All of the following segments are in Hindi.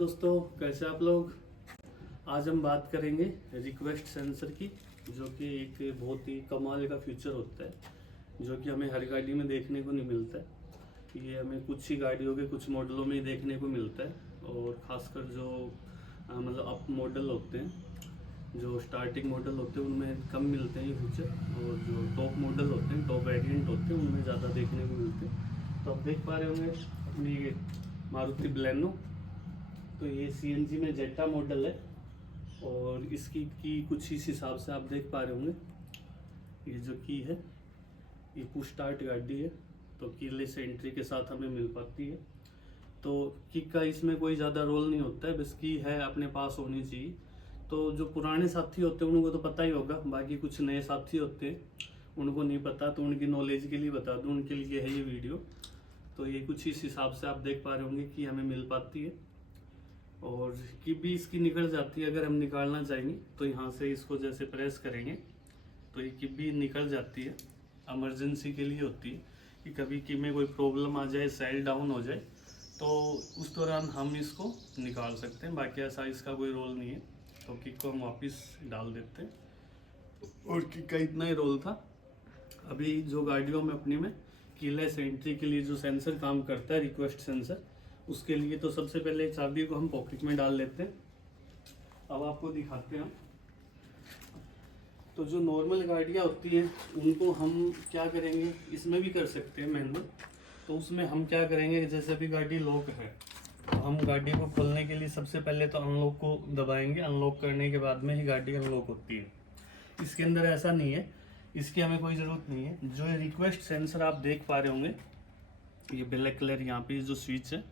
दोस्तों, कैसे आप लोग। आज हम बात करेंगे रिक्वेस्ट सेंसर की, जो कि एक बहुत ही कमाल का फीचर होता है जो कि हमें हर गाड़ी में देखने को नहीं मिलता है। ये हमें कुछ ही गाड़ियों के कुछ मॉडलों में ही देखने को मिलता है, और ख़ासकर जो मतलब अप मॉडल होते हैं, जो स्टार्टिंग मॉडल होते हैं उनमें कम मिलते हैं ये फीचर, और जो टॉप मॉडल होते हैं, टॉप वेरिएंट होते हैं, उनमें ज़्यादा देखने को मिलते हैं। तो आप देख पा रहे होंगे अपनी ये मारुति बलेनो। तो ये सीएनजी में जेटा मॉडल है, और इसकी की कुछ इस हिसाब से आप देख पा रहे होंगे। ये जो की है ये पुश स्टार्ट गाड़ी है, तो कीलेस एंट्री के साथ हमें मिल पाती है। तो किक का इसमें कोई ज़्यादा रोल नहीं होता है, बस की है अपने पास होनी चाहिए। तो जो पुराने साथी होते हैं उनको तो पता ही होगा, बाकी कुछ नए साथी होते हैं उनको नहीं पता, तो उनकी नॉलेज के लिए बता दूं, उनके लिए है ये वीडियो। तो ये कुछ इस हिसाब से आप देख पा रहे होंगे कि हमें मिल पाती है, और की भी इसकी निकल जाती है। अगर हम निकालना चाहेंगे तो यहाँ से इसको जैसे प्रेस करेंगे तो ये की भी निकल जाती है। इमरजेंसी के लिए होती है कि कभी की में कोई प्रॉब्लम आ जाए, सेल डाउन हो जाए, तो उस दौरान हम इसको निकाल सकते हैं। बाकी ऐसा इसका कोई रोल नहीं है, तो किक को हम वापस डाल देते हैं, और किक का इतना ही रोल था। अभी जो गाड़ियों में अपनी में कीलेस एंट्री के लिए जो सेंसर काम करता है, रिक्वेस्ट सेंसर, उसके लिए तो सबसे पहले चाबी को हम पॉकेट में डाल लेते हैं। अब आपको दिखाते हैं। तो जो नॉर्मल गाड़ियाँ होती हैं उनको हम क्या करेंगे, इसमें भी कर सकते हैं मैनुअल। तो उसमें हम क्या करेंगे, जैसे अभी गाड़ी लॉक है तो हम गाड़ी को खोलने के लिए सबसे पहले तो अनलॉक को दबाएंगे। अनलॉक करने के बाद में ही गाड़ी अनलॉक होती है। इसके अंदर ऐसा नहीं है, इसकी हमें कोई ज़रूरत नहीं है। जो रिक्वेस्ट सेंसर आप देख पा रहे होंगे, ये ब्लैक कलर यहाँ पे जो स्विच है,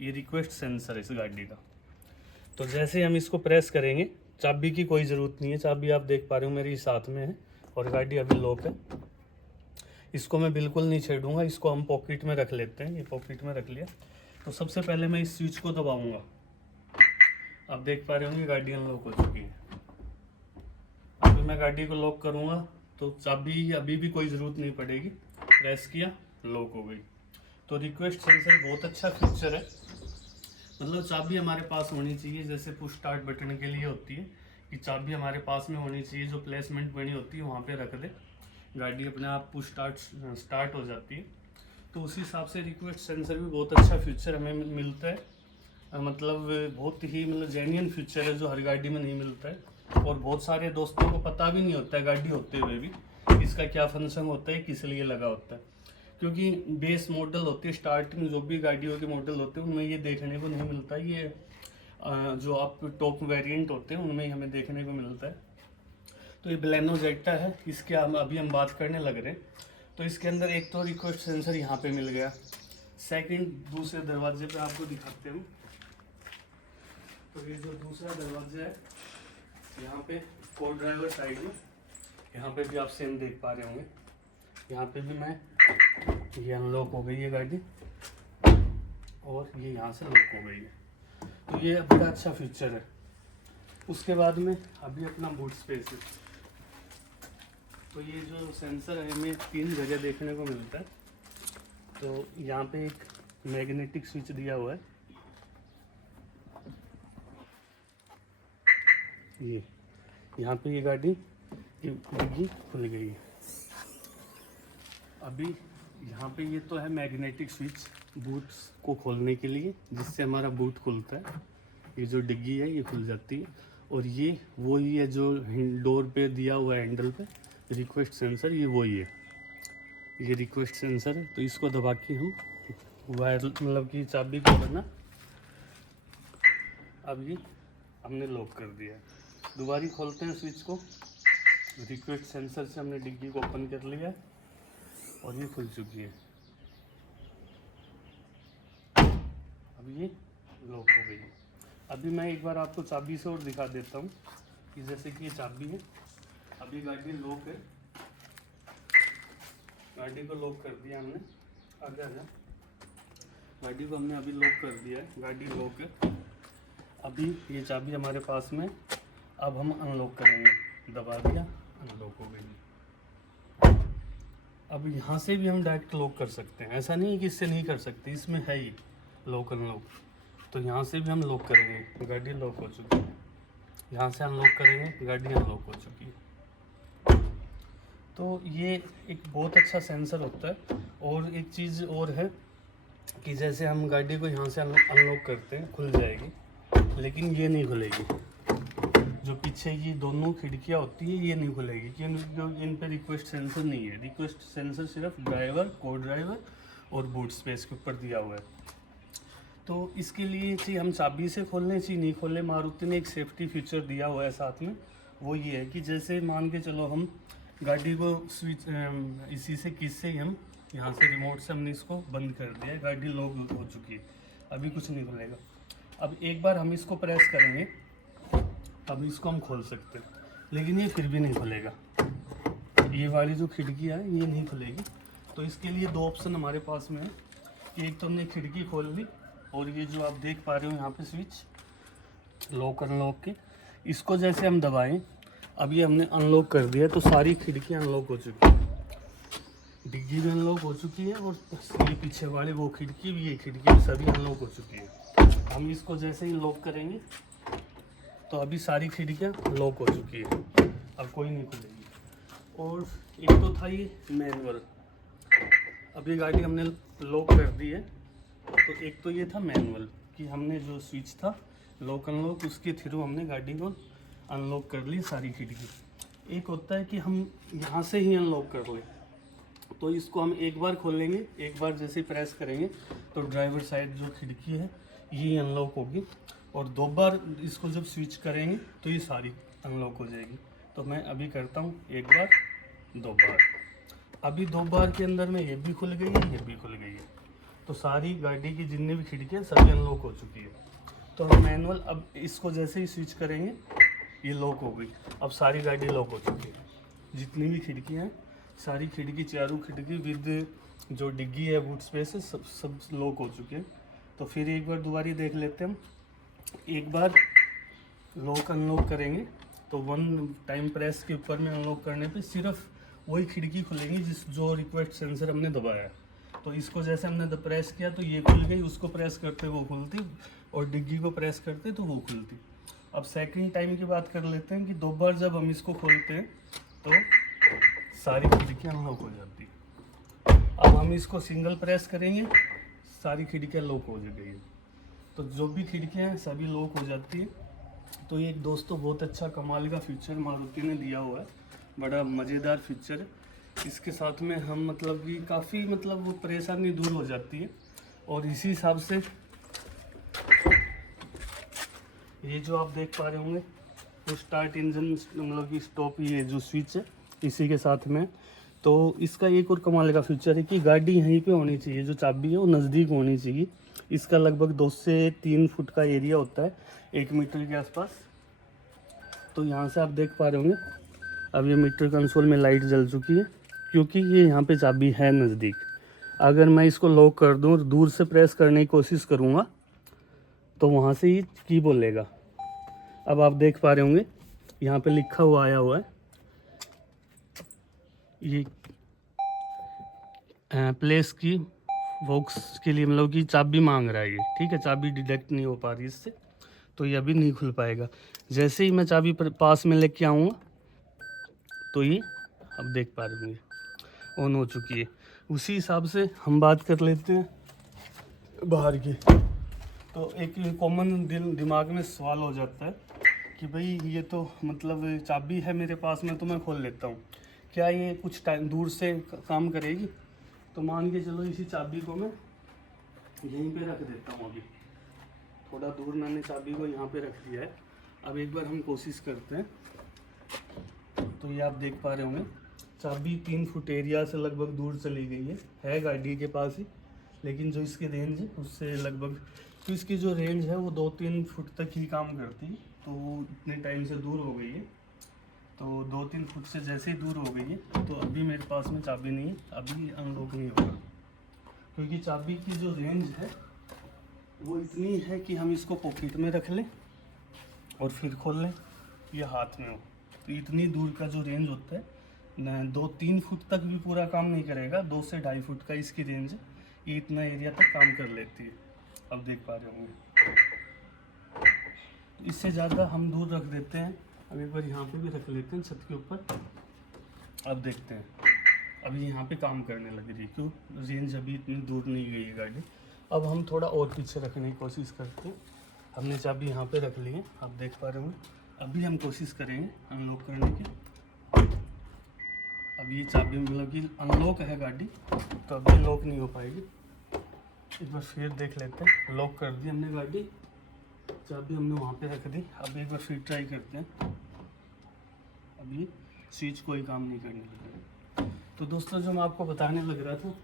ये रिक्वेस्ट सेंसर है इस गाड़ी का। तो जैसे हम इसको प्रेस करेंगे, चाबी की कोई ज़रूरत नहीं है। चाबी आप देख पा रहे हो मेरे साथ में है, और गाड़ी अभी लॉक है। इसको मैं बिल्कुल नहीं छेड़ूंगा, इसको हम पॉकेट में रख लेते हैं। ये पॉकेट में रख लिया। तो सबसे पहले मैं इस स्विच को दबाऊंगा। आप देख पा रहे होंगे गाड़ी अनलॉक हो चुकी है। अभी मैं गाड़ी को लॉक करूँगा तो चाबी अभी भी कोई ज़रूरत नहीं पड़ेगी। प्रेस किया, लॉक हो गई। तो रिक्वेस्ट सेंसर बहुत अच्छा फीचर है। मतलब चाबी हमारे पास होनी चाहिए, जैसे पुश स्टार्ट बटन के लिए होती है कि चाबी हमारे पास में होनी चाहिए। जो प्लेसमेंट बनी होती है वहाँ पे रख दे, गाड़ी अपने आप पुश स्टार्ट हो जाती है। तो उसी हिसाब से रिक्वेस्ट सेंसर भी बहुत अच्छा फीचर हमें मिलता है। मतलब बहुत ही जेन्युइन फीचर है जो हर गाड़ी में नहीं मिलता है, और बहुत सारे दोस्तों को पता भी नहीं होता है गाड़ी होते हुए भी इसका क्या फंक्शन होता है, किस लिए लगा होता है। क्योंकि बेस मॉडल होती है, स्टार्टिंग जो भी गाड़ियों के मॉडल होते हैं उनमें ये देखने को नहीं मिलता। ये जो आप टॉप वेरिएंट होते हैं उनमें ही हमें देखने को मिलता है। तो ये बलेनो जेटा है, इसके अभी हम बात करने लग रहे हैं। तो इसके अंदर एक तो रिक्वेस्ट सेंसर यहाँ पे मिल गया। सेकंड, दूसरे दरवाजे पे आपको दिखाते हैं। तो ये जो दूसरा दरवाजा है, यहाँ पे को ड्राइवर साइड में, यहाँ पे भी आप सेम देख पा रहे होंगे। यहाँ पे भी मैं, ये अनलॉक हो गई है गाड़ी, और ये यहाँ से लॉक हो गई है। तो ये बड़ा अच्छा फीचर है। उसके बाद में अभी अपना बूट स्पेस है। तो ये जो सेंसर है हमें 3 जगह देखने को मिलता है। तो यहाँ पे एक मैग्नेटिक स्विच दिया हुआ है, ये यहाँ पे ये गाड़ी की डिग्गी खुल गई है। अभी यहाँ पे ये तो है मैग्नेटिक स्विच बूट को खोलने के लिए, जिससे हमारा बूट खुलता है। ये जो डिग्गी है ये खुल जाती है, और ये वही है जो डोर पे दिया हुआ है हैंडल पे रिक्वेस्ट सेंसर, ये वही है। ये रिक्वेस्ट सेंसर है। तो इसको दबा के हम वायर मतलब कि चाबी को करना, अब ये हमने लॉक कर दिया है। दोबारा खोलते हैं स्विच को। रिक्वेस्ट सेंसर से हमने डिग्गी को ओपन कर लिया है, और ये खुल चुकी है। अब ये लॉक हो गई है। अभी मैं एक बार आपको चाबी से और दिखा देता हूँ कि जैसे कि ये चाबी है, अभी गाड़ी लॉक है। गाड़ी को लॉक कर दिया हमने, आगे गाड़ी को हमने अभी लॉक कर दिया है, गाड़ी लॉक है। अभी ये चाबी हमारे पास में, अब हम अनलॉक करेंगे। दबा दिया, अनलॉक हो गई। अब यहाँ से भी हम डायरेक्ट लॉक कर सकते हैं, ऐसा नहीं है कि इससे नहीं कर सकते, इसमें है ही लॉक अनलॉक। तो यहाँ से भी हम लॉक करेंगे, गाड़ी लॉक हो चुकी है। यहाँ से हम लॉक करेंगे, गाड़ी अनलॉक हो चुकी है। तो ये एक बहुत अच्छा सेंसर होता है। और एक चीज़ और है कि जैसे हम गाड़ी को यहाँ से अनलॉक करते हैं, खुल जाएगी, लेकिन ये नहीं खुलेगी। जो पीछे की दोनों खिड़कियाँ होती है ये नहीं खुलेगी, क्योंकि इन पे रिक्वेस्ट सेंसर नहीं है। रिक्वेस्ट सेंसर सिर्फ ड्राइवर, को ड्राइवर और बूट स्पेस के ऊपर दिया हुआ है। तो इसके लिए चाहिए हम चाबी से खोलने चाहिए, नहीं खोले। मारुति ने एक सेफ्टी फीचर दिया हुआ है साथ में, वो ये है कि जैसे मान के चलो हम गाड़ी को स्विच इसी से किस से ही हम यहाँ से रिमोट से हमने इसको बंद कर दिया, गाड़ी लॉक हो चुकी है, अभी कुछ नहीं खुलेगा। अब एक बार हम इसको प्रेस करेंगे, अब इसको हम खोल सकते हैं, लेकिन ये फिर भी नहीं खुलेगा। ये वाली जो खिड़की है ये नहीं खुलेगी। तो इसके लिए दो ऑप्शन हमारे पास में है कि एक तो हमने खिड़की खोल ली, और ये जो आप देख पा रहे हो यहाँ पे स्विच लॉक अनलॉक के, इसको जैसे हम दबाएं, अब ये हमने अनलॉक कर दिया, तो सारी खिड़कियाँ अनलॉक हो चुकी है, डिग्गी भी अनलॉक हो चुकी है, और ये पीछे वाले वो खिड़की भी, ये खिड़की भी सभी अनलॉक हो चुकी है। हम इसको जैसे ही लॉक करेंगे तो अभी सारी खिड़कियाँ लॉक हो चुकी है, अब कोई नहीं खुलेगी। और एक तो था ये मैनुअल, अभी गाड़ी हमने लॉक कर दी है, तो एक तो ये था मैनुअल कि हमने जो स्विच था लॉक अनलॉक, उसके थ्रू हमने गाड़ी को अनलॉक कर ली सारी खिड़की। एक होता है कि हम यहाँ से ही अनलॉक कर लें, तो इसको हम एक बार खोल लेंगे, एक बार जैसे प्रेस करेंगे तो ड्राइवर साइड जो खिड़की है ये अनलॉक होगी, और दो बार इसको जब स्विच करेंगे तो ये सारी अनलॉक हो जाएगी। तो मैं अभी करता हूँ एक बार, दो बार। अभी दो बार के अंदर में ये भी खुल गई है, ये भी खुल गई है, तो सारी गाड़ी की जितनी भी खिड़कियाँ सभी अनलॉक हो चुकी है। तो हम मैनुअल अब इसको जैसे ही स्विच करेंगे ये लॉक हो गई, अब सारी गाड़ी लॉक हो चुकी है। जितनी भी खिड़कियाँ हैं सारी खिड़की, चारों खिड़की विद जो डिग्गी है, बूट स्पेस है, सब लॉक हो चुके हैं। तो फिर एक बार दोबारा देख लेते हैं हम। एक बार लॉक अनलॉक करेंगे तो वन टाइम प्रेस के ऊपर में अनलॉक करने पे सिर्फ वही खिड़की खुलेगी जिस जो रिक्वेस्ट सेंसर हमने दबाया है। तो इसको जैसे हमने प्रेस किया तो ये खुल गई, उसको प्रेस करते वो खुलती, और डिग्गी को प्रेस करते तो वो खुलती। अब सेकंड टाइम की बात कर लेते हैं कि दो बार जब हम इसको खोलते हैं तो सारी खिड़कियाँ अनलॉक हो जाती है। अब हम इसको सिंगल प्रेस करेंगे, सारी खिड़कियाँ लॉक हो जाएगी, तो जो भी खिड़कियाँ हैं सभी लॉक हो जाती है। तो ये दोस्तों बहुत अच्छा कमाल का फीचर मारुति ने दिया हुआ है, बड़ा मज़ेदार फीचर है। इसके साथ में हम मतलब कि काफ़ी मतलब वो परेशानी दूर हो जाती है। और इसी हिसाब से ये जो आप देख पा रहे होंगे वो स्टार्ट इंजन मतलब कि स्टॉप, ये जो स्विच है इसी के साथ में। तो इसका एक और कमाल का फीचर है कि गाड़ी यहीं पे होनी चाहिए, जो चाबी है वो नज़दीक होनी चाहिए। इसका लगभग 2 से 3 फुट का एरिया होता है, 1 मीटर के आसपास। तो यहाँ से आप देख पा रहे होंगे अब ये मीटर कंसोल में लाइट जल चुकी है, क्योंकि ये यहाँ पे चाबी है नज़दीक। अगर मैं इसको लॉक कर दूँ और दूर से प्रेस करने की कोशिश करूँगा तो वहाँ से ही की बोलेगा। अब आप देख पा रहे होंगे यहाँ पे लिखा हुआ आया हुआ है, ये प्लेस की बॉक्स के लिए मतलब कि चाबी मांग रहा है ये, ठीक है। चाबी डिटेक्ट नहीं हो पा रही इससे, तो ये अभी नहीं खुल पाएगा। जैसे ही मैं चाबी पास में लेके आऊँगा तो ये अब देख पा रहे होंगे ऑन हो चुकी है। उसी हिसाब से हम बात कर लेते हैं बाहर की। तो एक कॉमन दिमाग में सवाल हो जाता है कि भाई ये तो मतलब चाबी है मेरे पास में तो मैं खोल लेता हूँ, क्या ये कुछ टाइम दूर से काम करेगी? तो मान के चलो इसी चाबी को मैं यहीं पे रख देता हूँ। अभी थोड़ा दूर मैंने चाबी को यहाँ पे रख दिया है। अब एक बार हम कोशिश करते हैं। तो ये आप देख पा रहे होंगे चाबी 3 फुट एरिया से लगभग दूर चली गई है गाड़ी के पास ही, लेकिन जो इसकी रेंज है उससे लगभग, तो इसकी जो रेंज है वो 2-3 फुट तक ही काम करती है। तो वो इतने टाइम से दूर हो गई है, तो 2-3 फुट से जैसे ही दूर हो गई है तो अभी मेरे पास में चाबी नहीं है, अभी अनलॉक नहीं होगा। क्योंकि चाबी की जो रेंज है वो इतनी है कि हम इसको पॉकेट में रख लें और फिर खोल लें, ये हाथ में हो। तो इतनी दूर का जो रेंज होता है न 2-3 फुट तक भी पूरा काम नहीं करेगा, 2 से 2.5 फुट का इसकी रेंज है, ये इतना एरिया तक काम कर लेती है। अब देख पा रहे होंगे। इससे ज़्यादा हम दूर रख देते हैं। अब एक बार यहाँ पे भी रख लेते हैं छत के ऊपर। अब देखते हैं, अभी यहाँ पे काम करने लग रही है, क्यों रेंज अभी इतनी दूर नहीं गई है गाड़ी। अब हम थोड़ा और पीछे रखने की कोशिश करते हैं। हमने चाबी यहाँ पे रख ली है, आप देख पा रहे होंगे। अभी हम कोशिश करेंगे अनलॉक करने की। अब ये चाबी मतलब कि अनलॉक है गाड़ी, तो अभी लॉक नहीं हो पाएगी। एक बार फिर देख लेते हैं। लॉक कर दी हमने गाड़ी, चाबी हमने वहाँ पे रख दी। अब एक बार फिर ट्राई करते हैं। अभी स्विच कोई काम नहीं करने लगा। तो दोस्तों जो मैं आपको बताने लग रहा था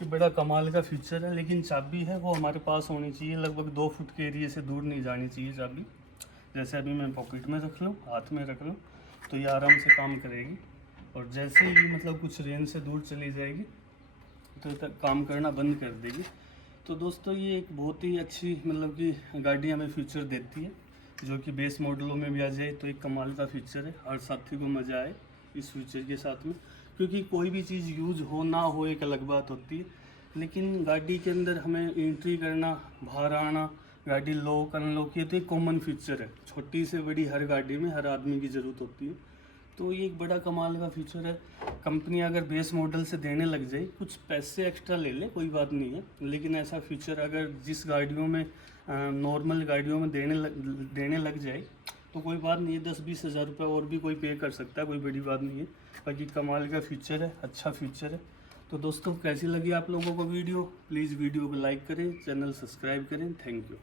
कि बड़ा कमाल का फीचर है, लेकिन चाबी है वो हमारे पास होनी चाहिए। लगभग 2 फुट के एरिए से दूर नहीं जानी चाहिए चाबी। जैसे अभी मैं पॉकेट में रख लूँ, हाथ में रख लूँ, तो ये आराम से काम करेगी। और जैसे ही मतलब कुछ रेंज से दूर चली जाएगी तो तक काम करना बंद कर देगी। तो दोस्तों ये एक बहुत ही अच्छी मतलब कि गाड़ी हमें फीचर देती है, जो कि बेस मॉडलों में भी आ जाए तो एक कमाल का फीचर है। हर साथी को मज़ा आए इस फीचर के साथ में, क्योंकि कोई भी चीज़ यूज हो ना हो एक अलग बात होती है, लेकिन गाड़ी के अंदर हमें एंट्री करना, बाहर आना, गाड़ी लॉक अनलॉक, ये तो एक कॉमन फीचर है। छोटी से बड़ी हर गाड़ी में हर आदमी की ज़रूरत होती है। तो ये एक बड़ा कमाल का फीचर है। कंपनी अगर बेस मॉडल से देने लग जाए, कुछ पैसे एक्स्ट्रा ले ले कोई बात नहीं है, लेकिन ऐसा फीचर अगर जिस गाड़ियों में नॉर्मल गाड़ियों में देने लग जाए तो कोई बात नहीं है। 10-20 हज़ार रुपये और भी कोई पे कर सकता है, कोई बड़ी बात नहीं है। बाकी कमाल का फीचर है, अच्छा फीचर है। तो दोस्तों कैसी लगी आप लोगों को वीडियो, प्लीज़ वीडियो को लाइक करें, चैनल सब्सक्राइब करें। Thank you.